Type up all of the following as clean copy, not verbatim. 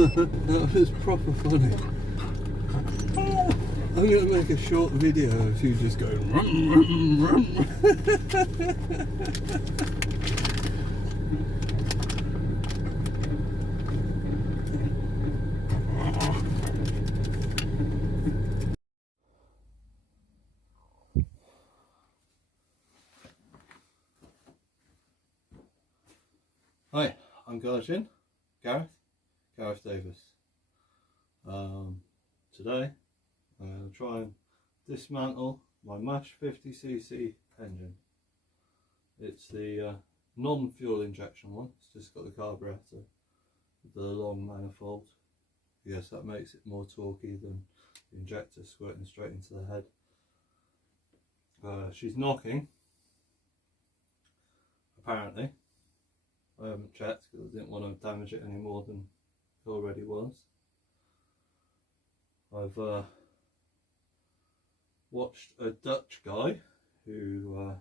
That was proper funny. I'm going to make a short video of you just going rum, rum, Hi, I'm Gareth Davis. Today I'm going to try and dismantle my MASH 50cc engine. It's the non-fuel injection one. It's just got the carburetor with the long manifold. Yes, that makes it more torquey than the injector squirting straight into the head. She's knocking, apparently. I haven't checked because I didn't want to damage it any more than it already was. I've watched a Dutch guy who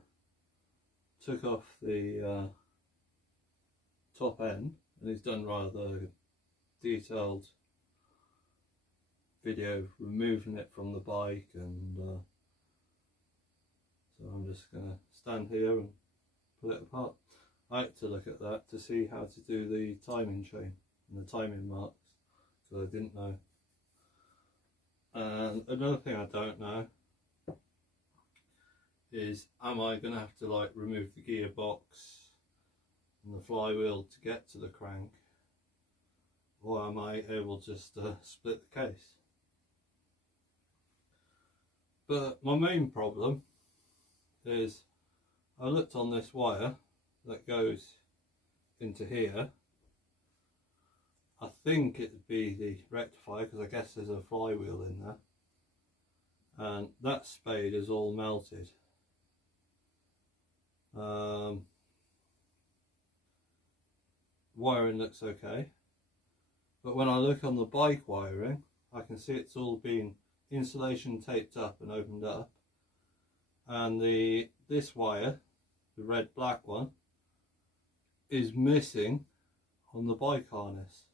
took off the top end, and he's done rather detailed video removing it from the bike, and so I'm just going to stand here and pull it apart. I had to look at that to see how to do the timing chain and the timing marks, because I didn't know. And another thing I don't know is, am I going to have to like remove the gearbox and the flywheel to get to the crank, or am I able just to split the case? But my main problem is, I looked on this wire that goes into here. I think it'd be the rectifier, because I guess there's a flywheel in there, and that spade is all melted. Wiring looks okay, but when I look on the bike wiring, I can see it's all been insulation taped up and opened up, and this wire, the red black one, is missing on the bike harness.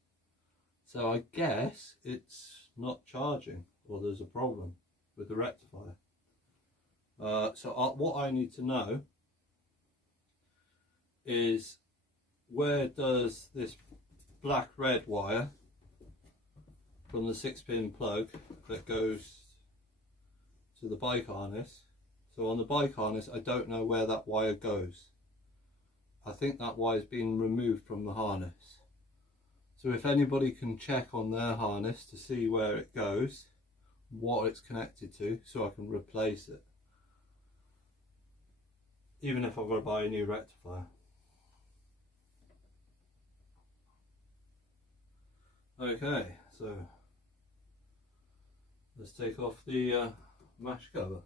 So I guess it's not charging, or there's a problem with the rectifier. What I need to know is, where does this black red wire from the 6-pin plug that goes to the bike harness? So on the bike harness, I don't know where that wire goes. I think that wire is being removed from the harness. So if anybody can check on their harness to see where it goes, what it's connected to, so I can replace it, even if I've got to buy a new rectifier. Okay, so let's take off the mash cover.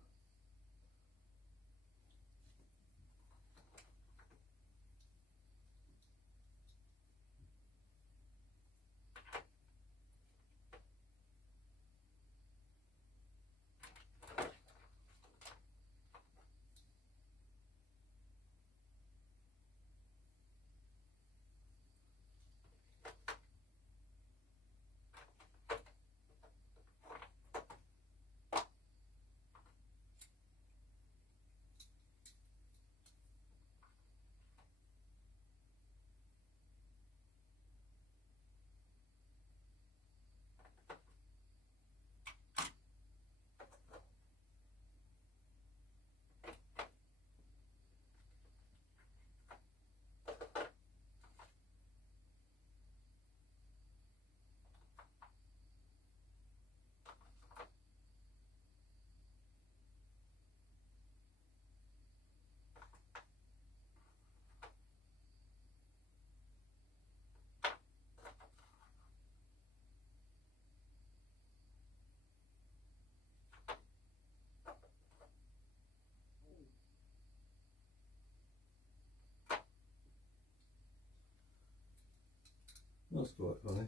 That's quite funny.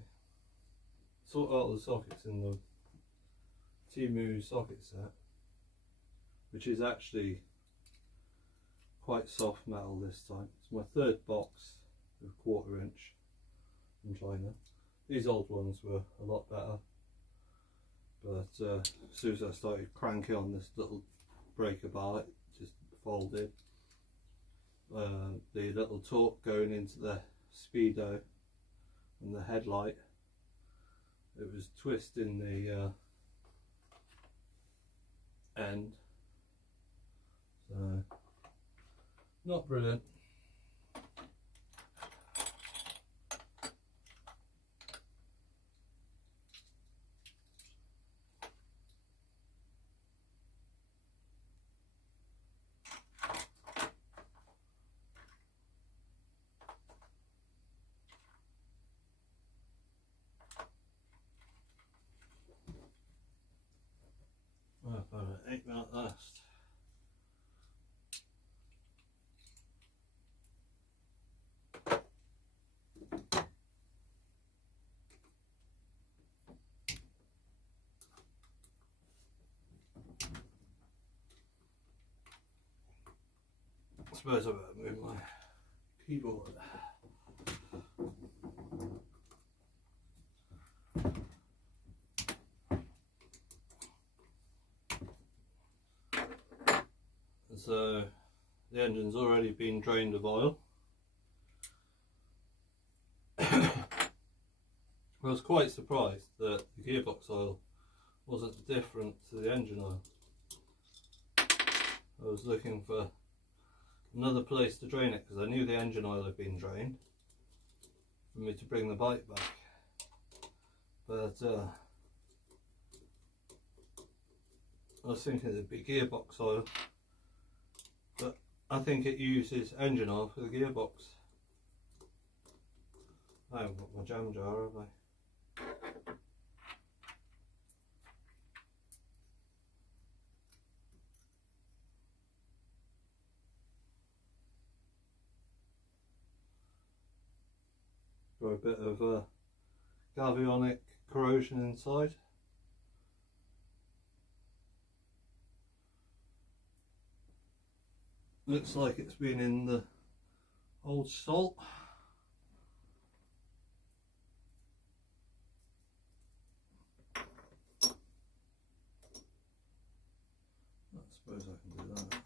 Sort out the sockets in the Temu socket set, which is actually quite soft metal this time. It's my third box of 1/4 inch from China. These old ones were a lot better, but as soon as I started cranking on this little breaker bar, it just folded. The little torque going into the speedo and the headlight, it was twisting the end, so not brilliant. Well, about an 8-minute last. I suppose I better move my keyboard. So the engine's already been drained of oil. I was quite surprised that the gearbox oil wasn't different to the engine oil. I was looking for another place to drain it because I knew the engine oil had been drained for me to bring the bike back, but I was thinking it'd be gearbox oil, but I think it uses engine oil for the gearbox. I haven't got my jam jar, have I? Got a bit of galvanic corrosion inside. Looks like it's been in the old salt. I suppose I can do that.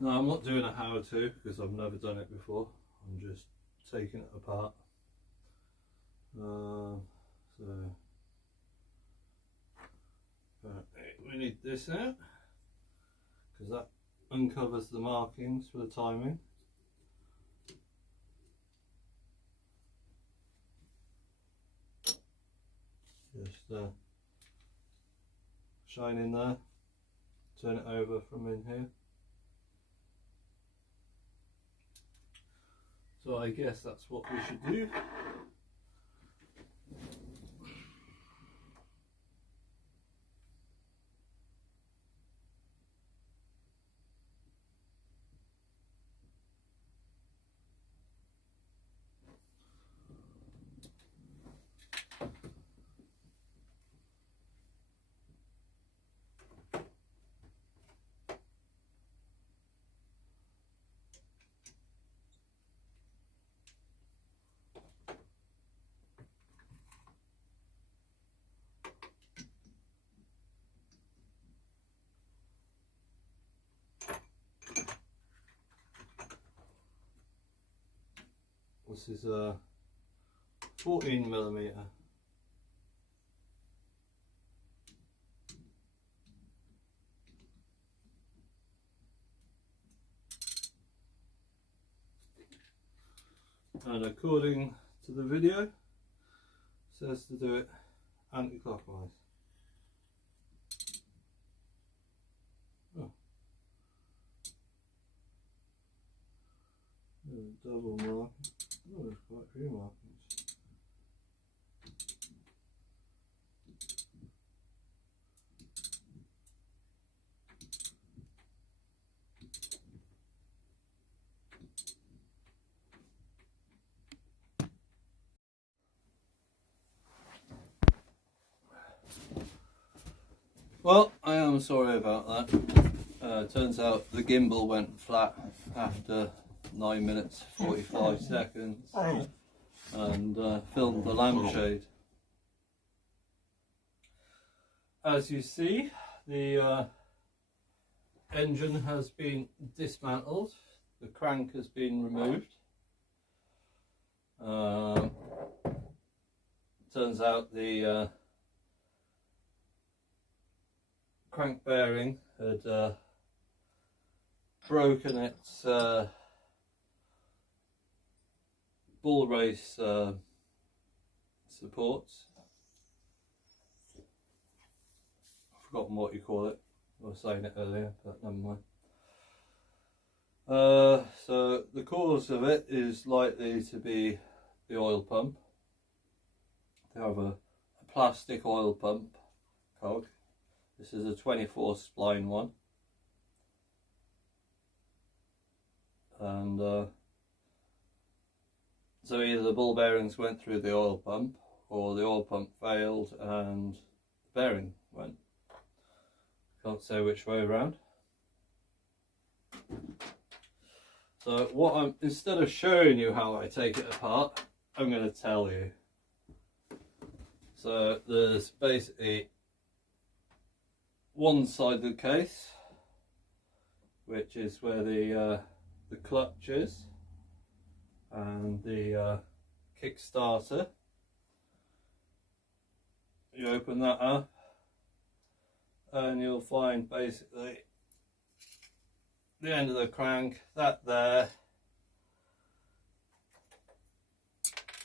No, I'm not doing a how-to because I've never done it before. I'm just taking it apart. We need this out because that uncovers the markings for the timing. Just shine in there, turn it over from in here. So I guess that's what we should do. This is a 14mm. And according to the video, it says to do it anti-clockwise. Oh. There's a double mark. Oh, there's quite a few markings. Well, I am sorry about that. Turns out the gimbal went flat after 9 minutes 45 seconds and filmed the lampshade. As you see, the engine has been dismantled, the crank has been removed. Turns out the crank bearing had broken its bull race supports. I've forgotten what you call it. I was saying it earlier, but never mind. So the cause of it is likely to be the oil pump. They have a plastic oil pump cog. This is a 24 spline one, and so either the ball bearings went through the oil pump or the oil pump failed and the bearing went. Can't say which way around. So what instead of showing you how I take it apart, I'm going to tell you. So there's basically one side of the case, which is where the clutch is and the kickstarter. You open that up and you'll find basically the end of the crank, that there,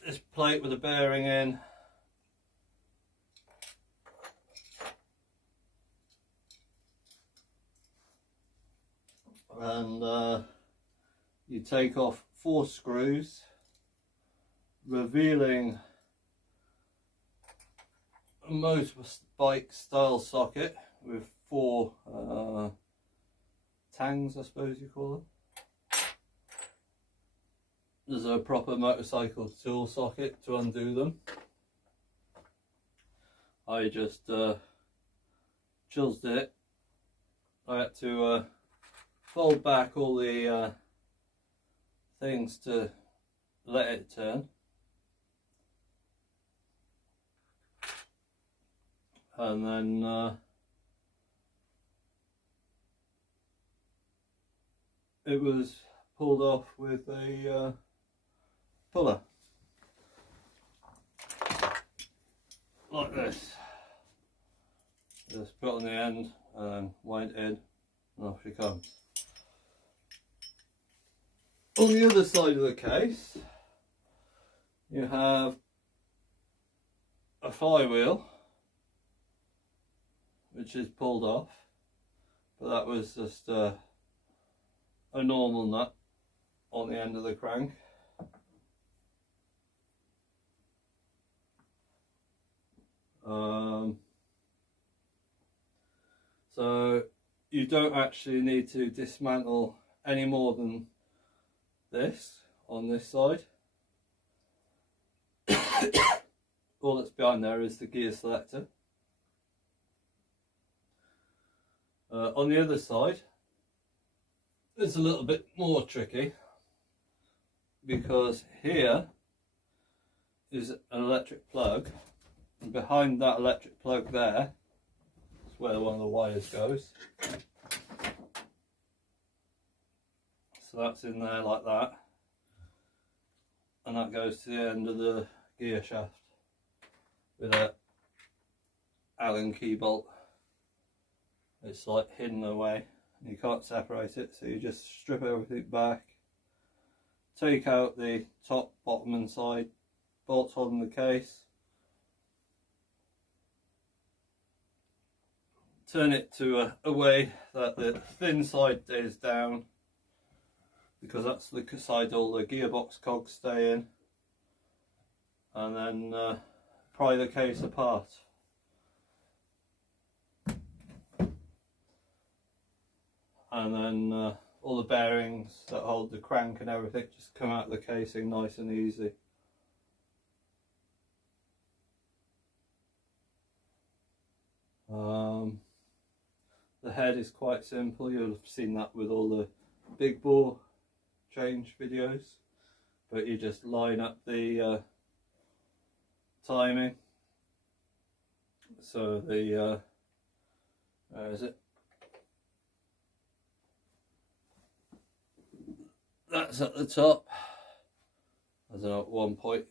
this plate with a bearing in, and you take off 4 screws, revealing a motorbike style socket with 4 tangs, I suppose you call them. There's a proper motorcycle tool socket to undo them. I just chiselled it. I had to fold back all the things to let it turn. And then it was pulled off with a puller like this. Just put on the end and wind in, and off she comes. On the other side of the case you have a flywheel which is pulled off, but that was just a normal nut on the end of the crank. So you don't actually need to dismantle any more than this on this side. All that's behind there is the gear selector. On the other side it's a little bit more tricky, because here is an electric plug, and behind that electric plug there is where one of the wires goes. So that's in there like that, and that goes to the end of the gear shaft with a Allen key bolt. It's like hidden away, you can't separate it, so you just strip everything back, take out the top, bottom and side bolts holding the case, turn it to a way that the thin side is down, because that's the side all the gearbox cogs stay in, and then pry the case apart. And then all the bearings that hold the crank and everything just come out of the casing nice and easy. The head is quite simple. You'll have seen that with all the big bore change videos, but you just line up the timing. So the where is it? That's at the top. I don't know, at one point,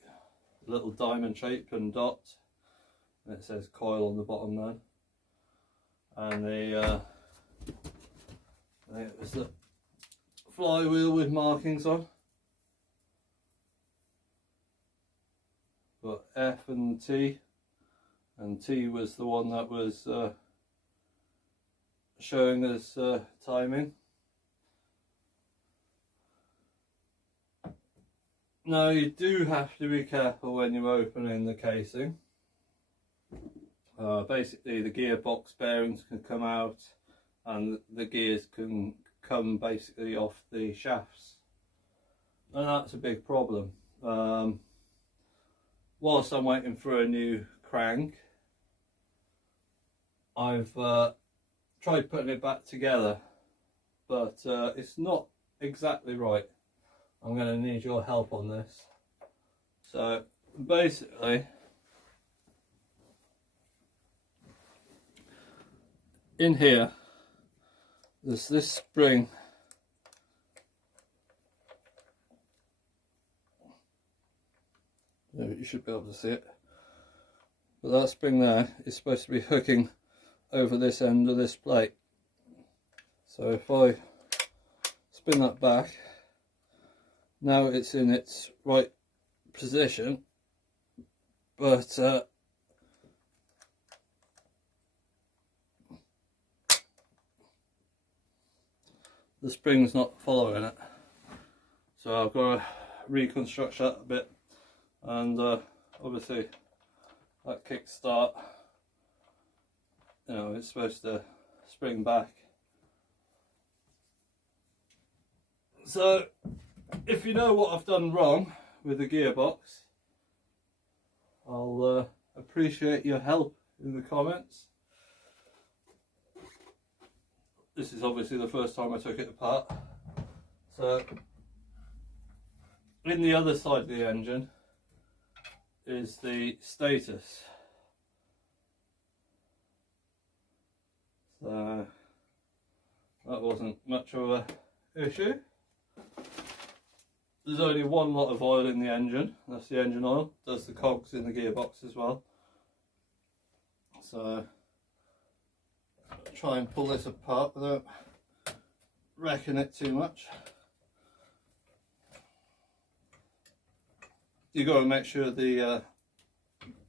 a little diamond shape and dot, and it says coil on the bottom then. And the I think it was the flywheel with markings on. Got F and T was the one that was showing us timing. Now you do have to be careful when you're opening the casing. Basically the gearbox bearings can come out and the gears can come basically off the shafts, and that's a big problem. Whilst I'm waiting for a new crank, I've tried putting it back together, but it's not exactly right. I'm going to need your help on this. So basically, in here there's this spring. You should be able to see it, but that spring there is supposed to be hooking over this end of this plate. So if I spin that back, now it's in its right position, but the spring's not following it, so I've got to reconstruct that a bit, and obviously that kickstart, you know, it's supposed to spring back. So if you know what I've done wrong with the gearbox, I'll appreciate your help in the comments. This is obviously the first time I took it apart. So in the other side of the engine is the status. So that wasn't much of an issue. There's only one lot of oil in the engine, that's the engine oil. Does the cogs in the gearbox as well. So try and pull this apart without wrecking it too much. You've got to make sure the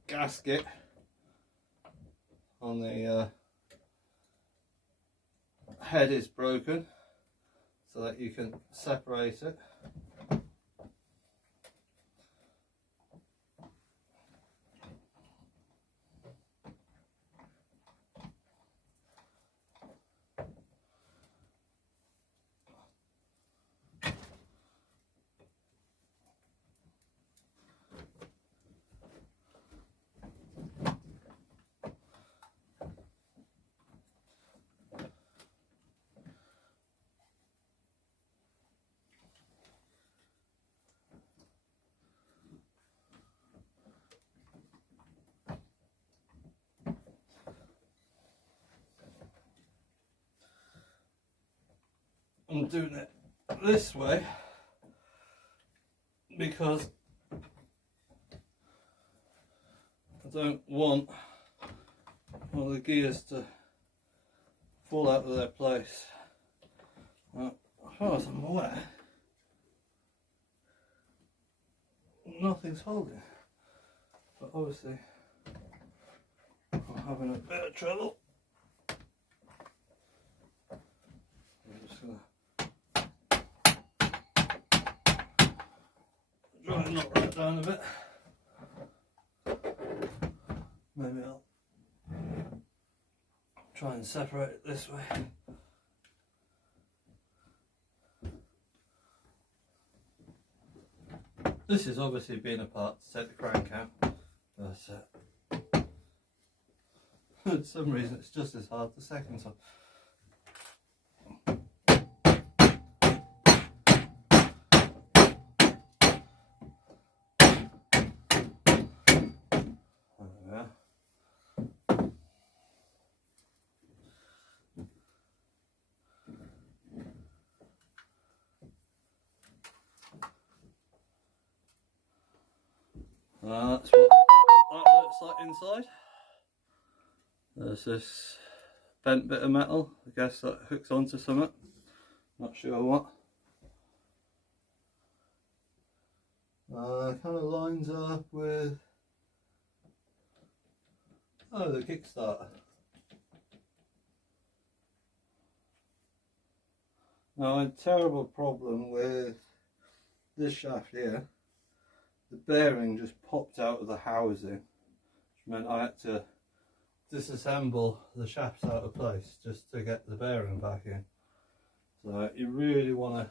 gasket on the head is broken so that you can separate it. I'm doing it this way because I don't want all the gears to fall out of their place. As far as I'm aware, nothing's holding, but obviously I'm having a bit of trouble. I'm just going to try and knock that down a bit. Maybe I'll try and separate it this way. This is obviously being apart to take the crank out, but for some reason it's just as hard the second time. That's what that looks like inside. There's this bent bit of metal, I guess that hooks onto something, not sure what. Kind of lines up with the Kickstarter. Now I had a terrible problem with this shaft here. The bearing just popped out of the housing, which meant I had to disassemble the shafts out of place just to get the bearing back in. So you really want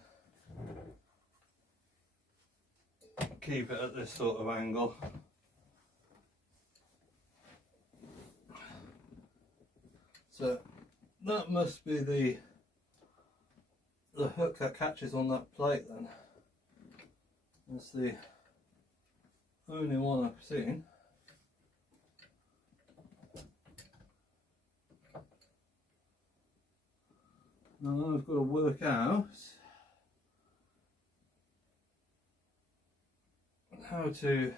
to keep it at this sort of angle. So that must be the hook that catches on that plate then. That's the only one I've seen. Now I've got to work out how to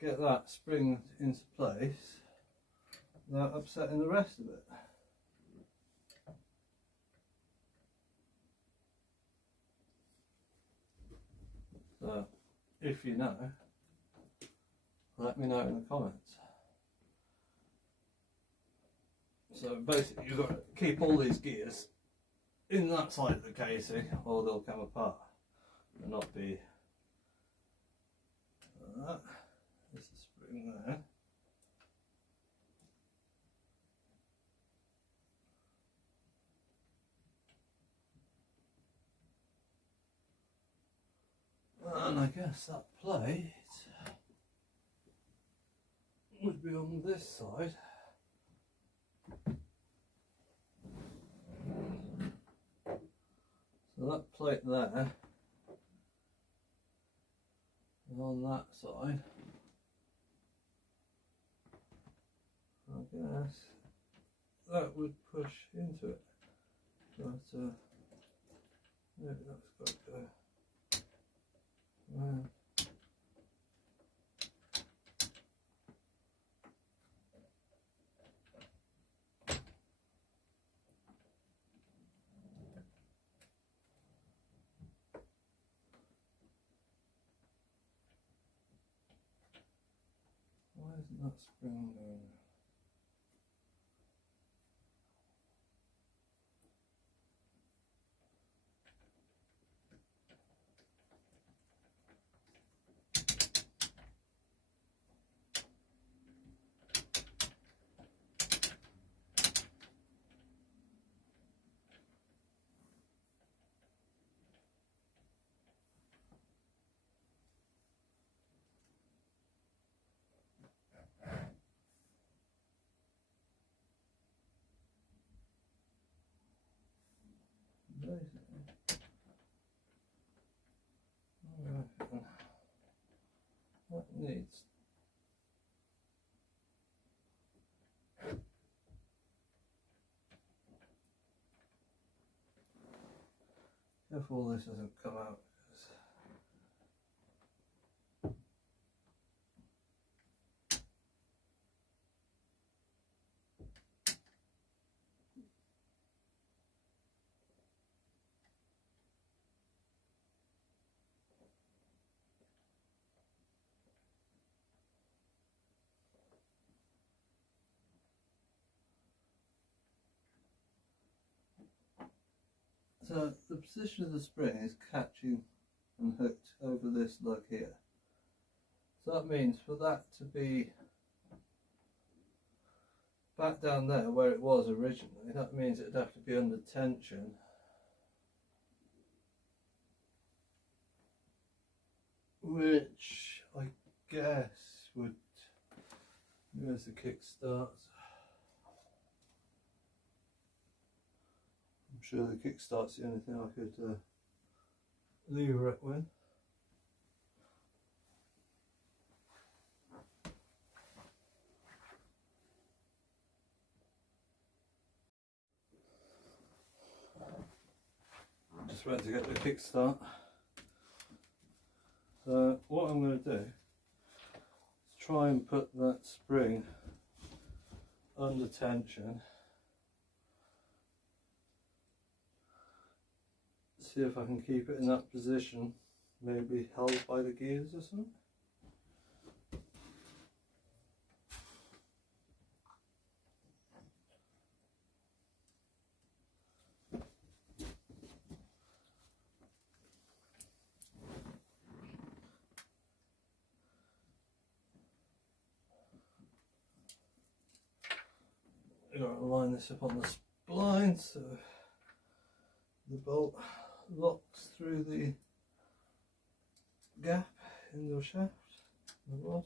get that spring into place without upsetting the rest of it. So if you know, let me know in the comments. So basically you've got to keep all these gears in that side of the casing or they'll come apart and not be like that. There's the spring there. And I guess that plate would be on this side. So that plate there is on that side. I guess that would push into it, but maybe that's got to go. Why isn't that spring going? That needs careful this doesn't come out. So the position of the spring is catching and hooked over this lug here. So that means for that to be back down there where it was originally, that means it'd have to be under tension. Which I guess would, where's the kickstart? I'm sure the kickstart's the only thing I could lever it with. Just went to get the kickstart. So what I'm going to do try and put that spring under tension. See if I can keep it in that position, maybe held by the gears or something. I've got to line this up on the spline so the bolt locks through the gap in the shaft of the rod.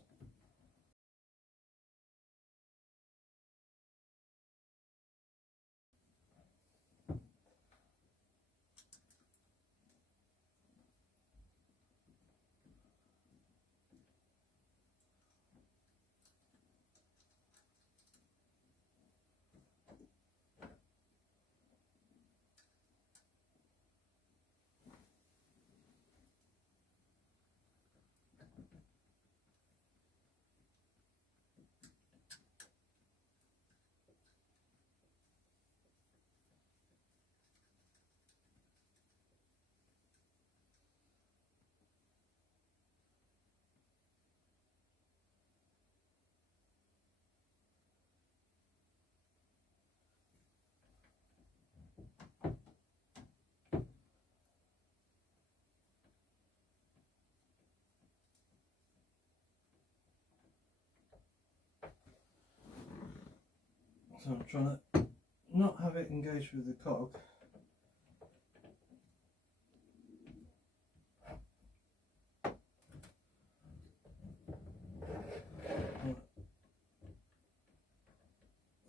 So I'm trying to not have it engage with the cog.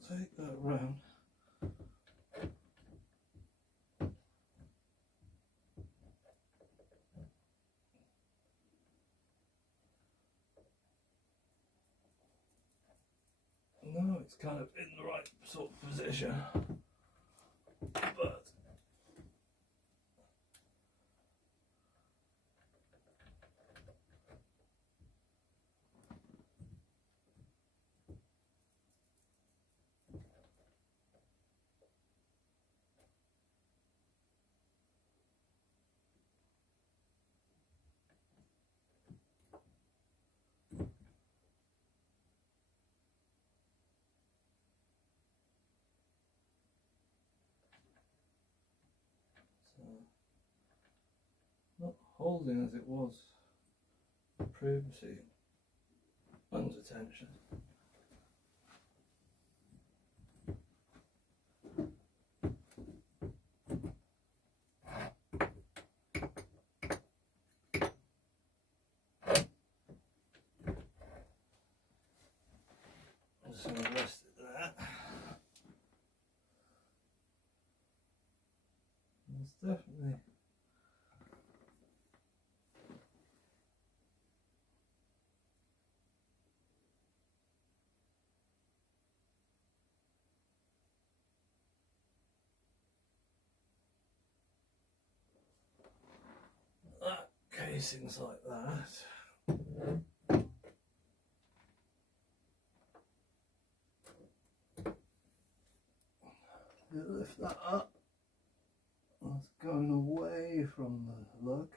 Take that round. No, it's kind of in the right sort of position, but not holding as it was previously under tension. I'm just going to rest it there. It's definitely that casing's like that. You lift that up. That's going away from the lug.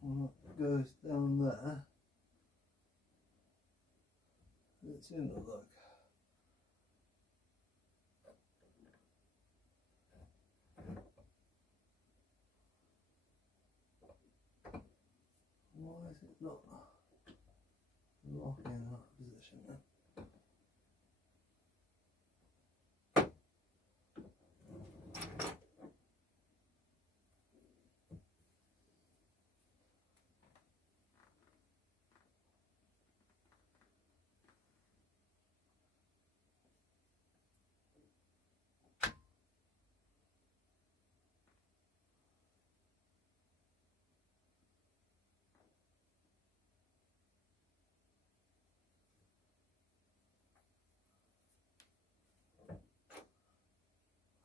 When it goes down there, it's in the lug. Why is it not locking in that position then?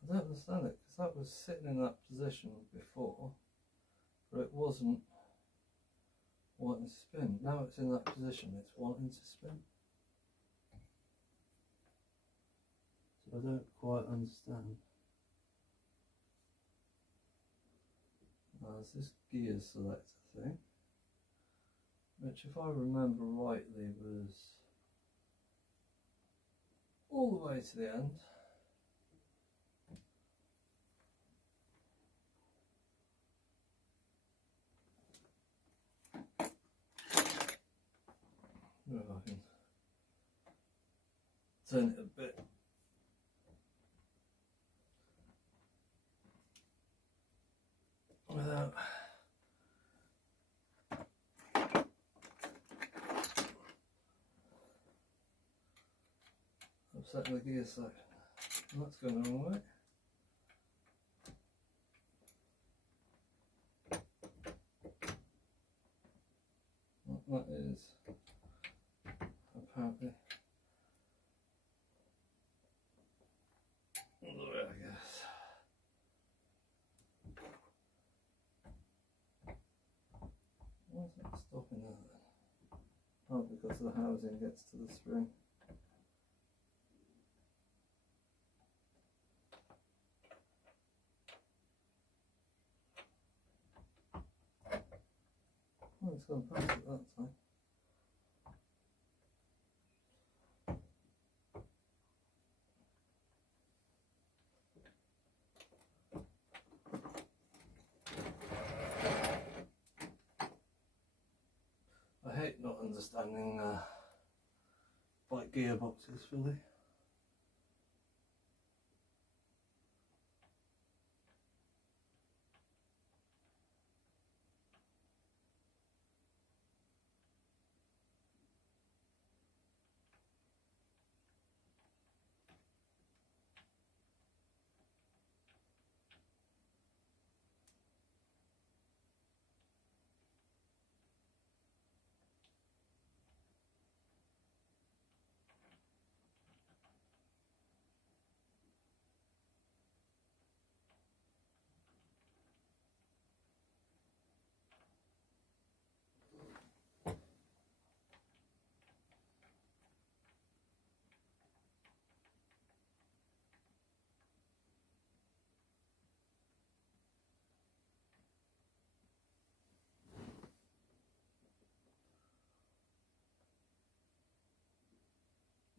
I don't understand it, because that was sitting in that position before, but it wasn't wanting to spin. Now it's in in that position it's wanting to spin. So I don't quite understand. There's this gear selector thing, which if I remember rightly was all the way to the end. If I can turn it a bit. Without upsetting the gear selection. That's going the wrong way. That is apparently the way, I guess. Why is it stopping that then? Oh, because the housing gets to the spring. Oh, it's gone past it that time. I hate not understanding bike gearboxes fully.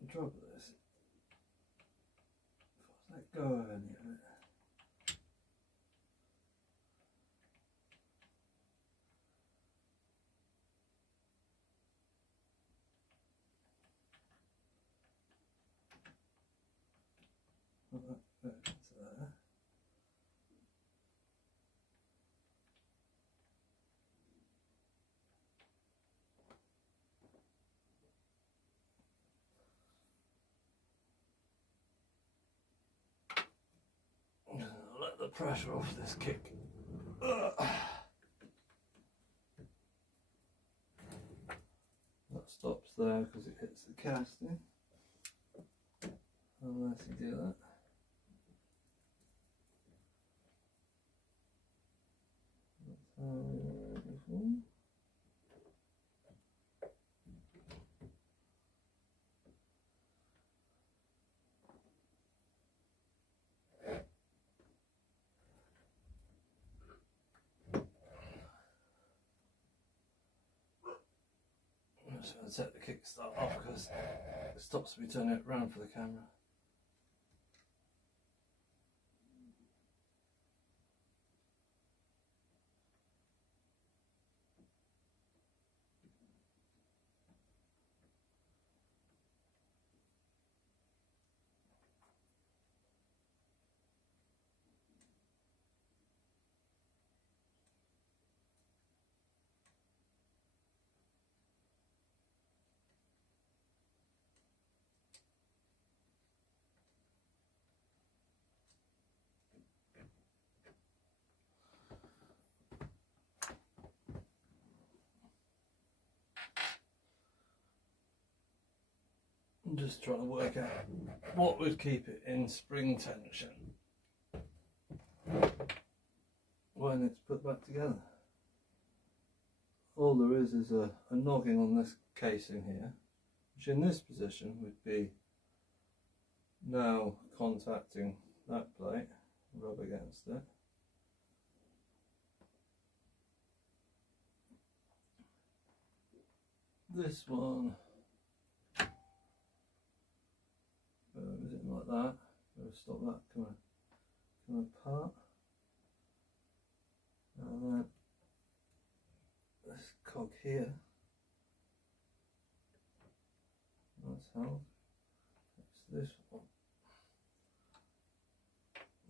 The trouble is, if I let go of any of it, put that back into there. I'll let the pressure off this kick. That stops there because it hits the casting. Unless you do that. That's how we were before. I'm just going to set the kickstart off because it stops me turning it around for the camera. I'm just trying to work out what would keep it in spring tension when it's put back together. all there is a noggin on this casing here, which in this position would be now contacting that plate, rub against it. This one goes in like that. Stop that coming apart. And then this cog here, that's how this one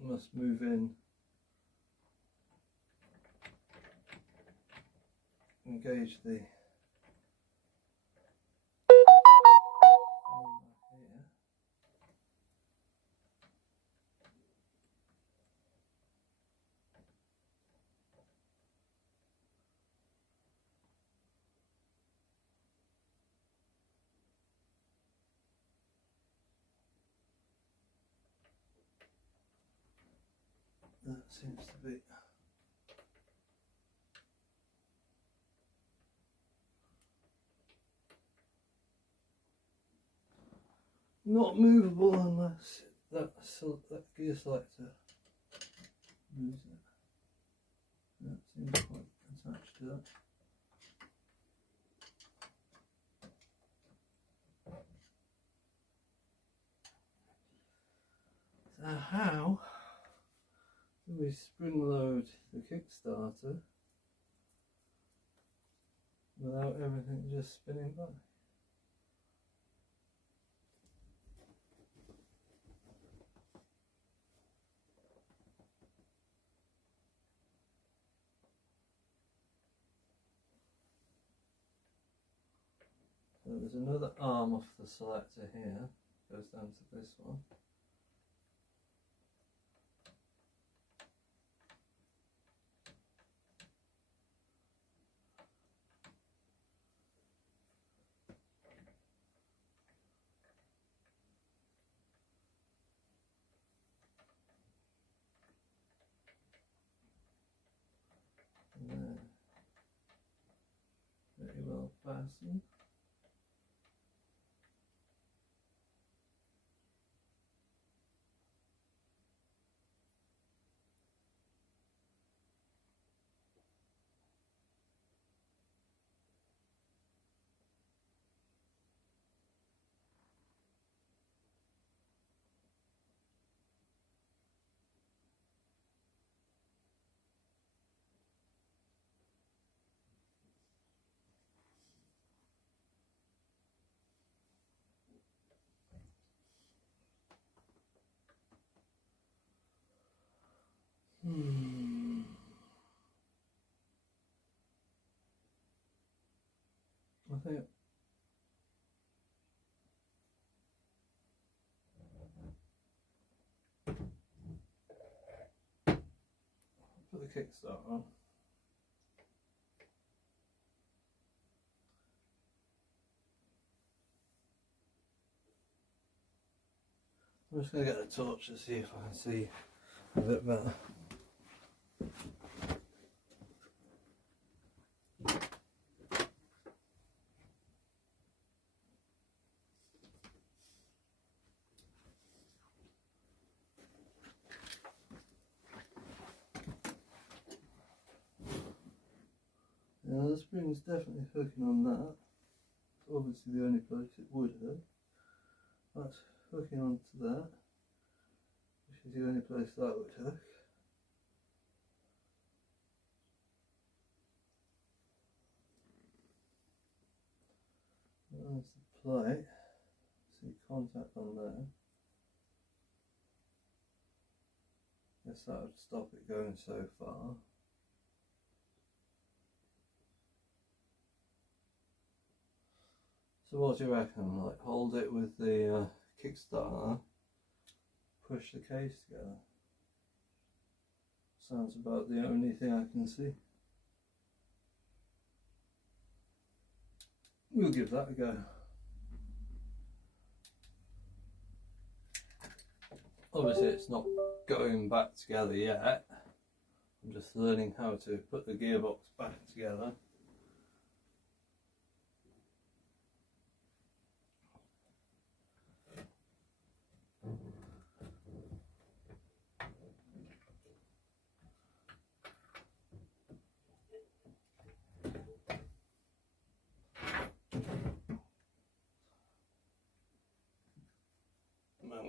must move in, engage the here. That seems to be not movable unless that gear selector moves it. That seems quite attached to that. So how do we spring load the Kickstarter without everything just spinning back? So there's another arm off the selector here, goes down to this one. Very well fastened. I think put the Kickstarter on. I'm just going to get a torch to see if I can see a bit better. Now the spring's definitely hooking on that. It's obviously the only place it would hook. That's hooking onto that, which is the only place that would hook. There's the plate. See contact on there. Guess that would stop it going so far. So what do you reckon? Like hold it with the Kickstarter, push the case together. Sounds about the only thing I can see. We'll give that a go. Obviously it's not going back together yet. I'm just learning how to put the gearbox back together.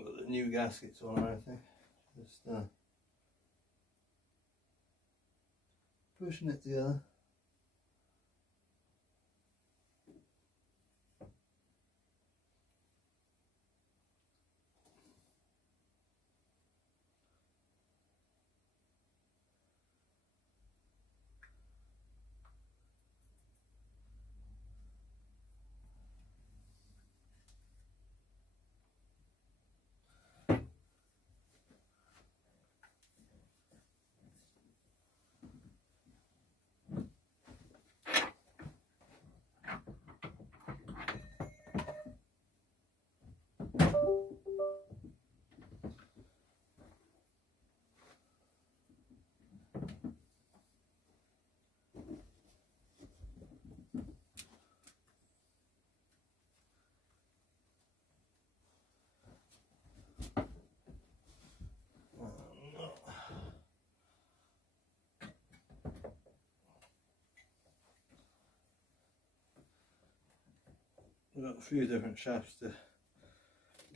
got the new gaskets on or anything. Just pushing it together. We've got a few different shafts to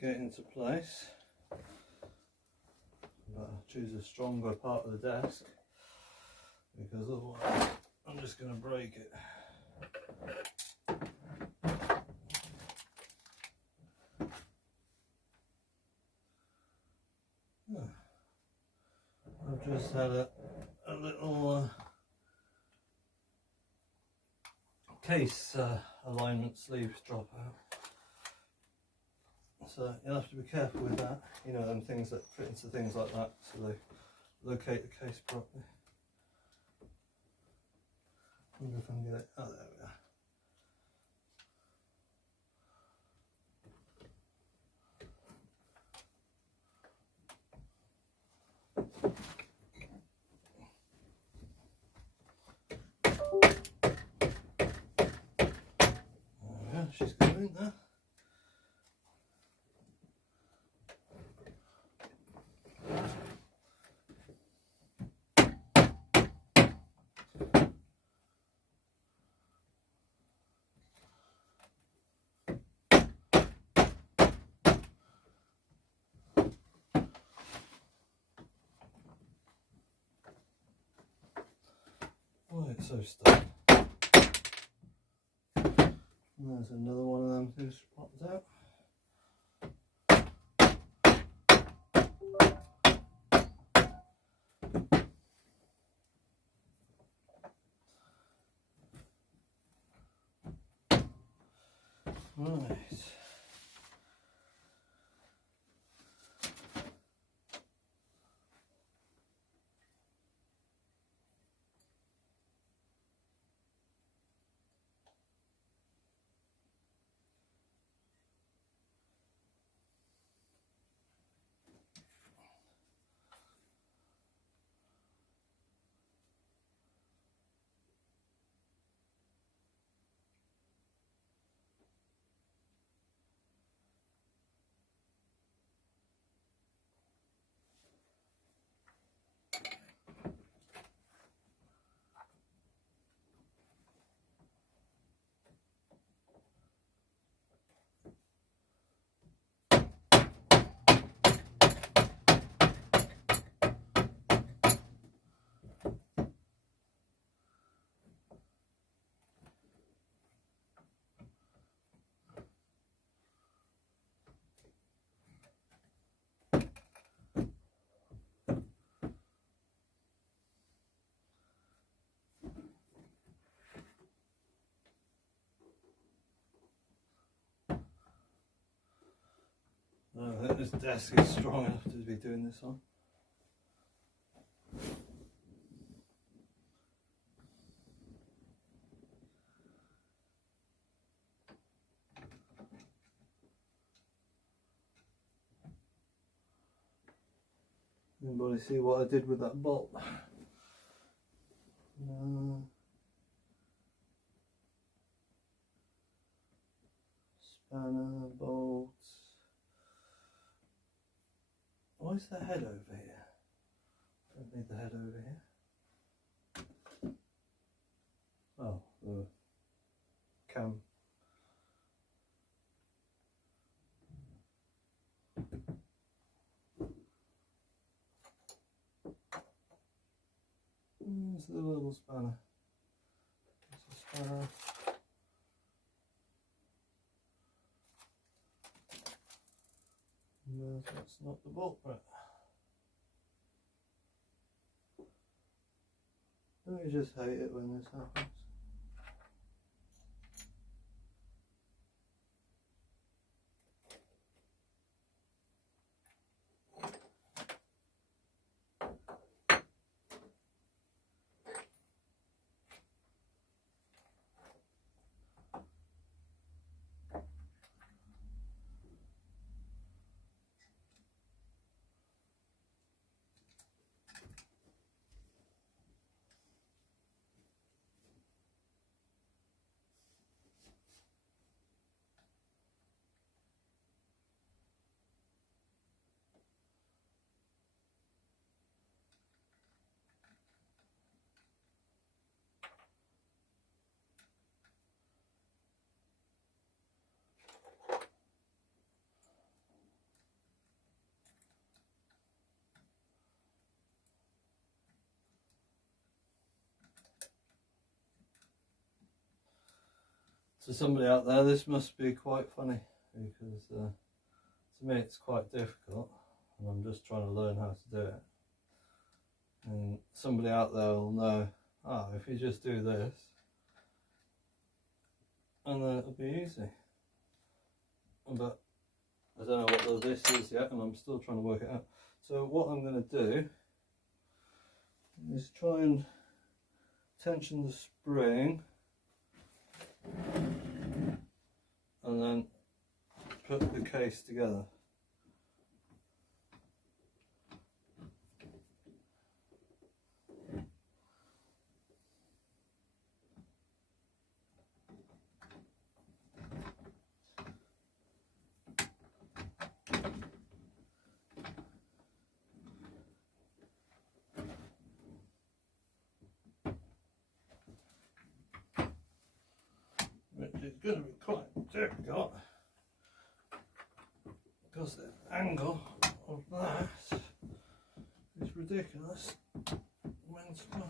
get into place, but I'll choose a stronger part of the desk because otherwise I'm just going to break it. I've just had a little case alignment sleeves drop out, so you'll have to be careful with that, you know, them things that fit into things like that, so they locate the case properly. I wonder if I can get it. Oh, there we are. She's going in there. Oh, it's so stuck. And there's another one of them who's popped out. Right. I think this desk is strong enough to be doing this on. Anybody see what I did with that bolt? No. Spanner, bolts. Why is the head over here? Don't need the head over here. Oh, the cam. double spanner. That's a spanner. No, that's not the bolt nut. Don't you just hate it when this happens? To somebody out there, this must be quite funny, because to me it's quite difficult and I'm just trying to learn how to do it. And somebody out there will know, oh, if you just do this, and then it'll be easy. But I don't know what this is yet, and I'm still trying to work it out. So what I'm going to do is try and tension the spring, and then put the case together. Which is going to be quite difficult, because the angle of that is ridiculous when it's done.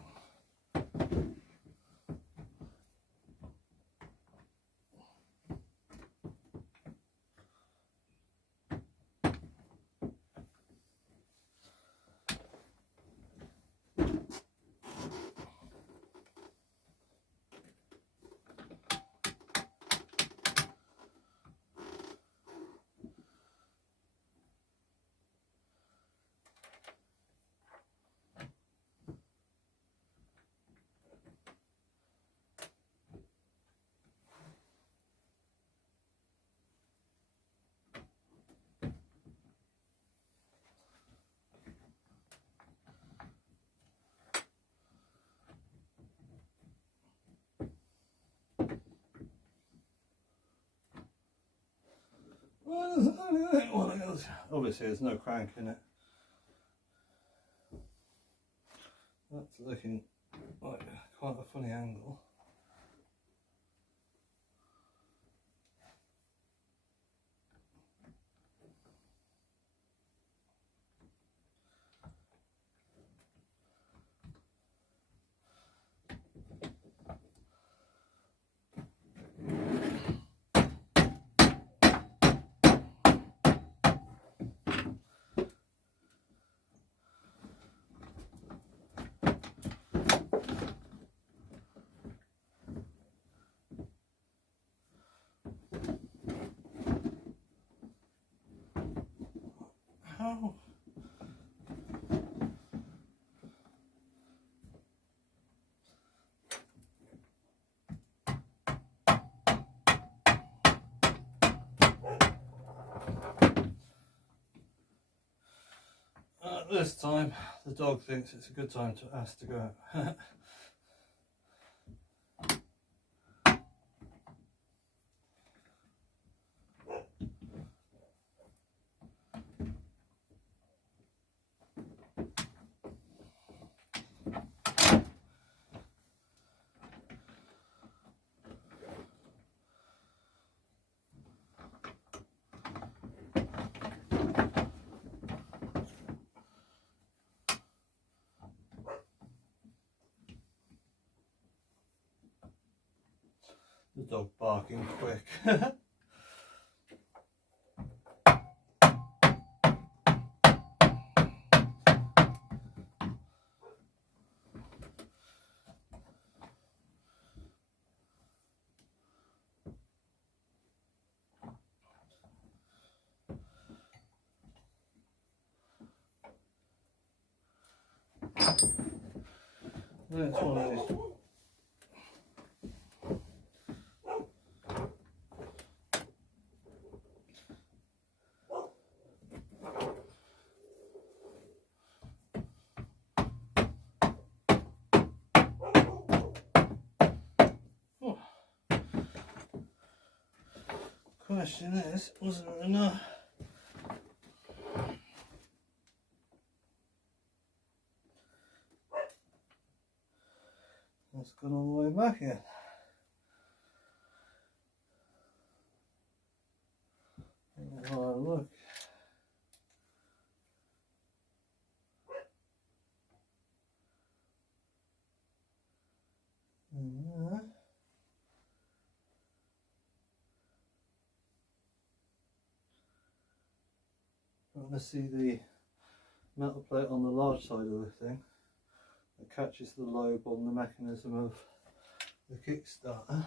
Obviously there's no crank in it. That's looking like quite a funny angle. How? This time the dog thinks it's a good time to ask to go out. The dog barking quick. Next one is question is, was there enough? That's gone all the way back in. Oh, look. Let's see the metal plate on the large side of the thing that catches the lobe on the mechanism of the Kickstarter.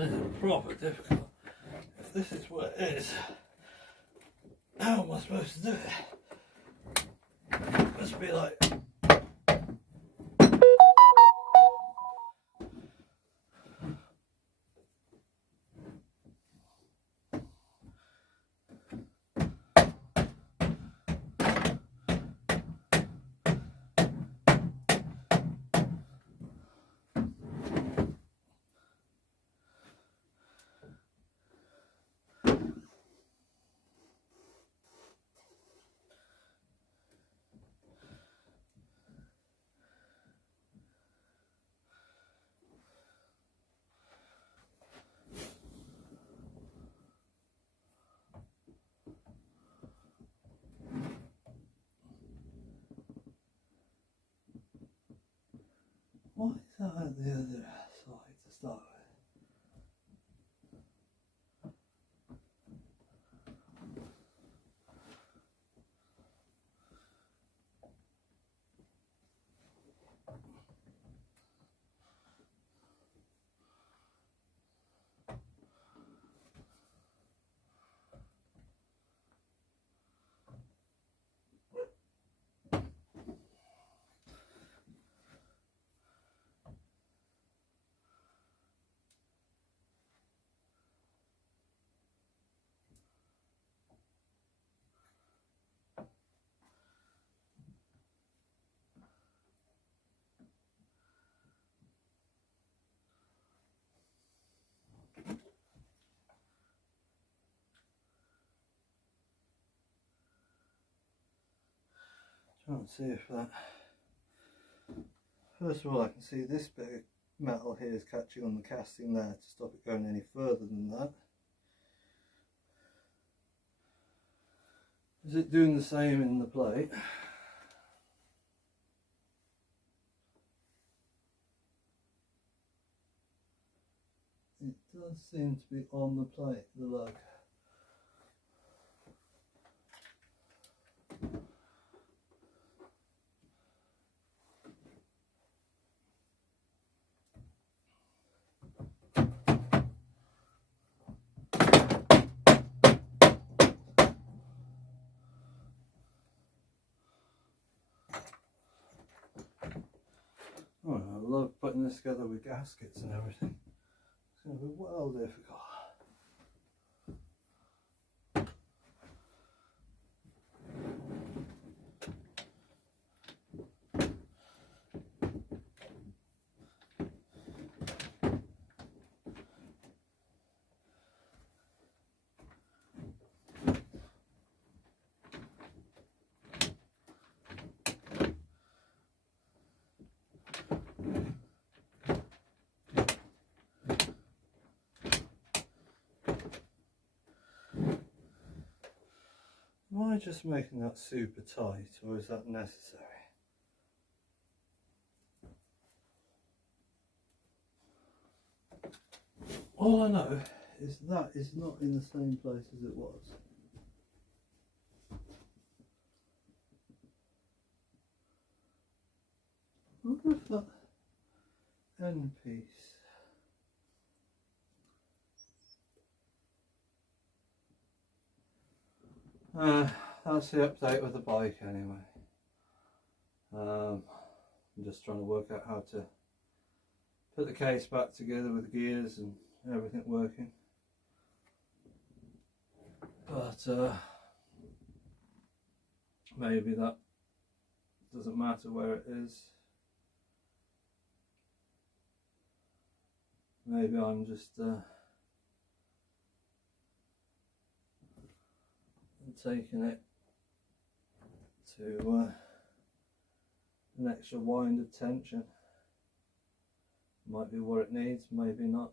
This is proper difficult. If this is what it is, how am I supposed to do it? It must be like... Why is that at the other side to start with? Trying to see if that... First of all, I can see this bit of metal here is catching on the casting there to stop it going any further than that. Is it doing the same in the plate? It does seem to be on the plate, the lug. Oh, I love putting this together with gaskets and everything. It's going to be well difficult. Am I just making that super tight, or is that necessary? All I know is that is not in the same place as it was. I wonder if that end piece... that's the update with the bike anyway. I'm just trying to work out how to put the case back together with the gears and everything working. But maybe that doesn't matter where it is. Maybe I'm just taking it to an extra wind of tension. Might be what it needs, maybe not.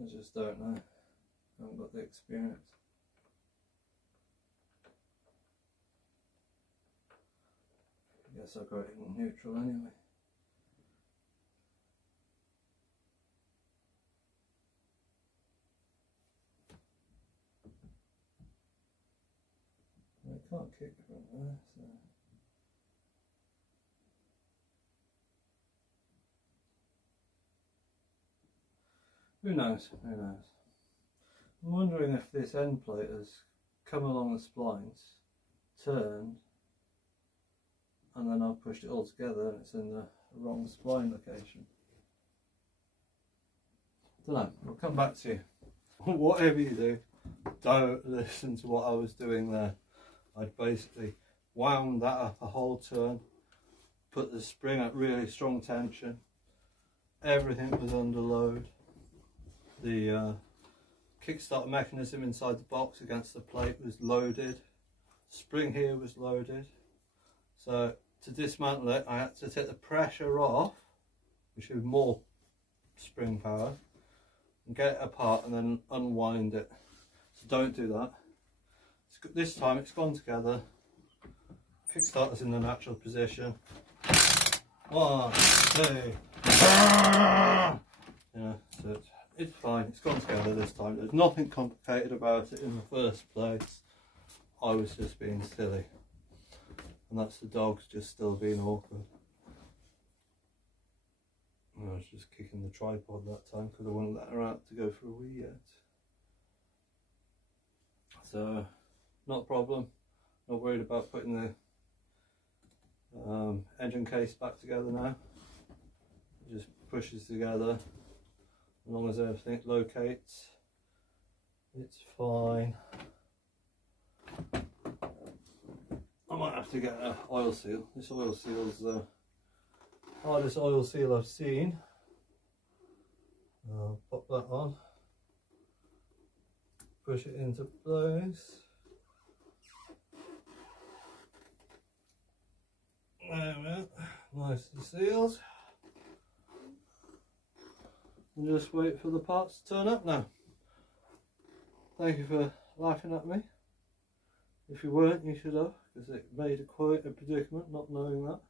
I just don't know. I haven't got the experience. I guess I've got it in neutral anyway. I can't kick from there, so... Who knows? Who knows? I'm wondering if this end plate has come along the splines, turned, and then I've pushed it all together and it's in the wrong spline location. Don't know. I'll come back to you. Whatever you do, don't listen to what I was doing there. I'd basically wound that up a whole turn, put the spring at really strong tension, everything was under load. The kickstarter mechanism inside the box against the plate was loaded, spring here was loaded, so to dismantle it I had to take the pressure off, which is more spring power, and get it apart and then unwind it. So don't do that. This time it's gone together, kickstarter's in the natural position. 1, 2, yeah, so it's fine, it's gone together this time. There's nothing complicated about it in the first place. I was just being silly. And that's the dogs just still being awkward. I was just kicking the tripod that time because I wouldn't let her out to go for a wee yet. So, not a problem. Not worried about putting the engine case back together now. It just pushes together. As long as everything locates, it's fine. I might have to get an oil seal. This oil seal is the hardest oil seal I've seen. I'll pop that on, push it into place. There we are, nicely sealed. And just wait for the parts to turn up now. Thank you for laughing at me. If you weren't, you should have, because it made quite a predicament not knowing that.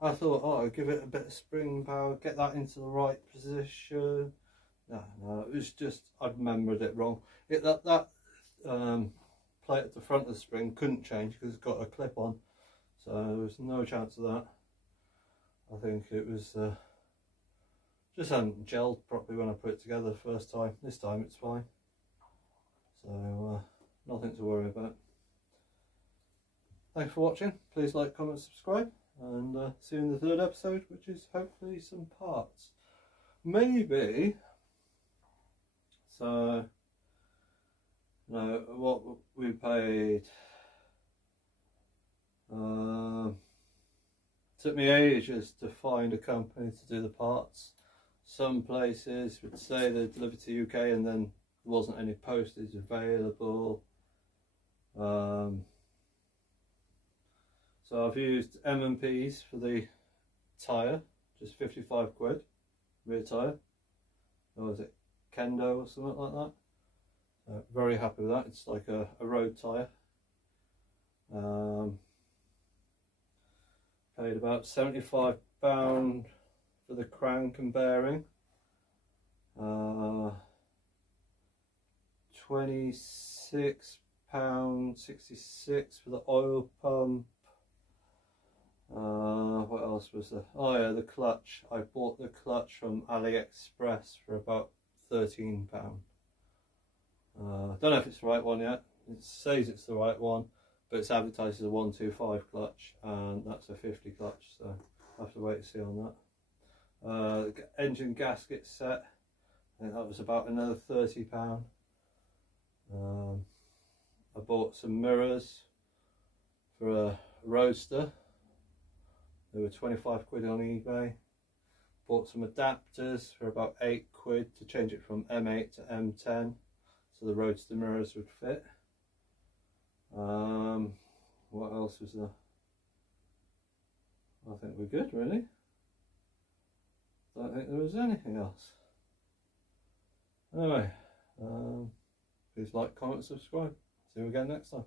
I thought, oh, I'll give it a bit of spring power, get that into the right position. No, it was just, I'd remembered it wrong. That plate at the front of the spring couldn't change because it's got a clip on, so there was no chance of that. I think it was just hadn't gelled properly when I put it together the first time. This time it's fine, so nothing to worry about. Thanks for watching. Please like, comment, subscribe, and see you in the third episode, which is hopefully some parts. Maybe. So, no, what we paid. Took me ages to find a company to do the parts. Some places would say they delivered to UK and then there wasn't any postage available. So I've used M&Ps for the tyre, just 55 quid, rear tyre. Or was it Kendo or something like that? Very happy with that. It's like a road tyre. Paid about £75 for the crank and bearing. £26.66 for the oil pump. What else was there? Oh yeah, the clutch. I bought the clutch from AliExpress for about £13. Don't know if it's the right one yet. It says it's the right one, but it's advertised as a 125 clutch, and that's a 50 clutch, so I'll have to wait and see on that. The engine gasket set, I think that was about another £30. I bought some mirrors for a Roadster. They were 25 quid on eBay. Bought some adapters for about 8 quid to change it from M8 to M10 so the Roadster mirrors would fit. What else was there? I think we're good, really. Don't think there was anything else. Anyway, please like, comment, subscribe. See you again next time.